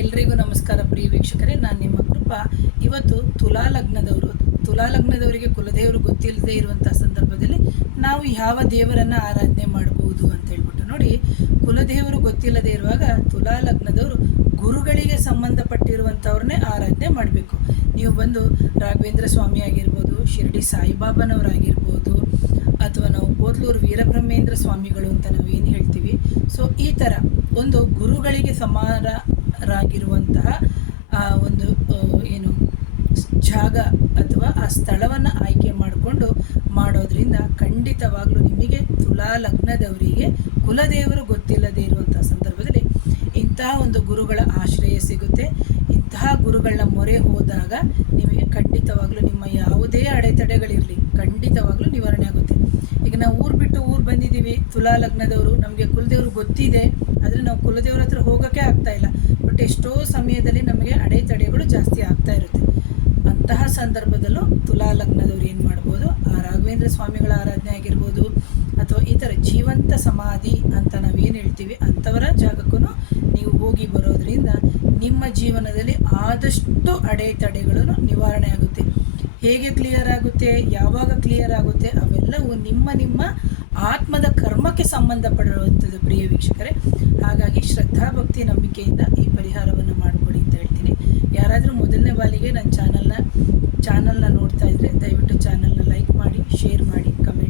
ಎಲ್ರಿಗೂ ನಮಸ್ಕಾರ ಪ್ರಿಯ ವೀಕ್ಷಕರೇ, ನಾನು ನಿಮ್ಮ ಕೃಪಾ. ಇವತ್ತು ತುಲಾ ಲಗ್ನದವರಿಗೆ ಕುಲದೇವರು ಗೊತ್ತಿಲ್ಲದೆ ಇರುವಂತಹ ಸಂದರ್ಭದಲ್ಲಿ ನಾವು ಯಾವ ದೇವರನ್ನ ಆರಾಧನೆ ಮಾಡಬಹುದು ಅಂತ ಹೇಳ್ಬಿಟ್ಟು ನೋಡಿ. ಕುಲದೇವರು ಗೊತ್ತಿಲ್ಲದೆ ಇರುವಾಗ ತುಲಾ ಲಗ್ನದವರು ಗುರುಗಳಿಗೆ ಸಂಬಂಧಪಟ್ಟಿರುವಂಥವ್ರನ್ನೇ ಆರಾಧನೆ ಮಾಡಬೇಕು. ನೀವು ಬಂದು ರಾಘವೇಂದ್ರ ಸ್ವಾಮಿ ಆಗಿರ್ಬೋದು, ಶಿರಡಿ ಸಾಯಿಬಾಬಾನವರಾಗಿರ್ಬೋದು, ಅಥವಾ ನಾವು ಕೋತ್ಲೂರು ವೀರಬ್ರಹ್ಮೇಂದ್ರ ಸ್ವಾಮಿಗಳು ಅಂತ ನಾವೇನು ಹೇಳ್ತೀವಿ. ಸೊ ಈ ಥರ ಒಂದು ಗುರುಗಳಿಗೆ ಸಮಾನರಾಗಿರುವಂತಹ ಒಂದು ಏನು ಜಾಗ ಅಥವಾ ಆ ಸ್ಥಳವನ್ನು ಆಯ್ಕೆ ಮಾಡಿಕೊಂಡು ಮಾಡೋದ್ರಿಂದ ಖಂಡಿತವಾಗ್ಲೂ ನಿಮಗೆ ತುಲಾ ಲಗ್ನದವರಿಗೆ ಕುಲದೇವರು ಗೊತ್ತಿಲ್ಲದೆ ಇರುವಂತಹ ಸಂದರ್ಭದಲ್ಲಿ ಇಂತಹ ಒಂದು ಗುರುಗಳ ಆಶ್ರಯ ಸಿಗುತ್ತೆ. ಇಂತಹ ಗುರುಗಳನ್ನ ಮೊರೆ ಹೋದಾಗ ನಿಮಗೆ ಖಂಡಿತವಾಗ್ಲೂ ನಿಮ್ಮ ಯಾವುದೇ ಅಡೆತಡೆಗಳಿರಲಿ ಖಂಡಿತವಾಗ್ಲೂ ನಿವಾರಣೆ ಆಗುತ್ತೆ. ಈಗ ನಾವು ಊರು ಬಿಟ್ಟು ಊರು ಬಂದಿದ್ದೀವಿ, ತುಲಾ ಲಗ್ನದವರು, ನಮಗೆ ಕುಲದೇವರು ಗೊತ್ತಿದೆ, ಆದರೆ ನಾವು ಕುಲದೇವ್ರ ಹತ್ರ ಹೋಗೋಕ್ಕೆ ಆಗ್ತಾ ಇಲ್ಲ. ಬಟ್ ಎಷ್ಟೋ ಸಮಯದಲ್ಲಿ ನಮಗೆ ಅಡೆತಡೆಗಳು ಜಾಸ್ತಿ ಆಗ್ತಾ ಇರುತ್ತೆ. ಅಂತಹ ಸಂದರ್ಭದಲ್ಲೂ ತುಲಾ ಲಗ್ನದವ್ರು ಏನು ಮಾಡ್ಬೋದು, ಆ ರಾಘವೇಂದ್ರ ಸ್ವಾಮಿಗಳ ಆರಾಧನೆ ಆಗಿರ್ಬೋದು, ಅಥವಾ ಈ ಥರ ಜೀವಂತ ಸಮಾಧಿ ಅಂತ ನಾವೇನು ಹೇಳ್ತೀವಿ ಅಂಥವರ ಜಾಗಕ್ಕೂ ನೀವು ಹೋಗಿ ಬರೋದ್ರಿಂದ ನಿಮ್ಮ ಜೀವನದಲ್ಲಿ ಆದಷ್ಟು ಅಡೆತಡೆಗಳನ್ನು ನಿವಾರಣೆ ಆಗುತ್ತೆ. ಹೇಗೆ ಕ್ಲಿಯರ್ ಆಗುತ್ತೆ, ಯಾವಾಗ ಕ್ಲಿಯರ್ ಆಗುತ್ತೆ, ಅವೆಲ್ಲವೂ ನಿಮ್ಮ ಆತ್ಮದ ಕರ್ಮಕ್ಕೆ ಸಂಬಂಧಪಟ್ಟಿರುವಂಥದ್ದು ಪ್ರಿಯ ವೀಕ್ಷಕರೇ. ಹಾಗಾಗಿ ಶ್ರದ್ಧಾ ಭಕ್ತಿ ನಂಬಿಕೆಯಿಂದ ಈ ಪರಿಹಾರವನ್ನು ಮಾಡಿಕೊಡಿ ಅಂತ ಹೇಳ್ತೀನಿ. ಯಾರಾದರೂ ಮೊದಲನೇ ಬಾರಿಗೆ ನನ್ನ ಚಾನಲ್ನ ನೋಡ್ತಾ ಇದ್ದರೆ ದಯವಿಟ್ಟು ಚಾನಲ್ನ ಲೈಕ್ ಮಾಡಿ, ಶೇರ್ ಮಾಡಿ, ಕಮೆಂಟ್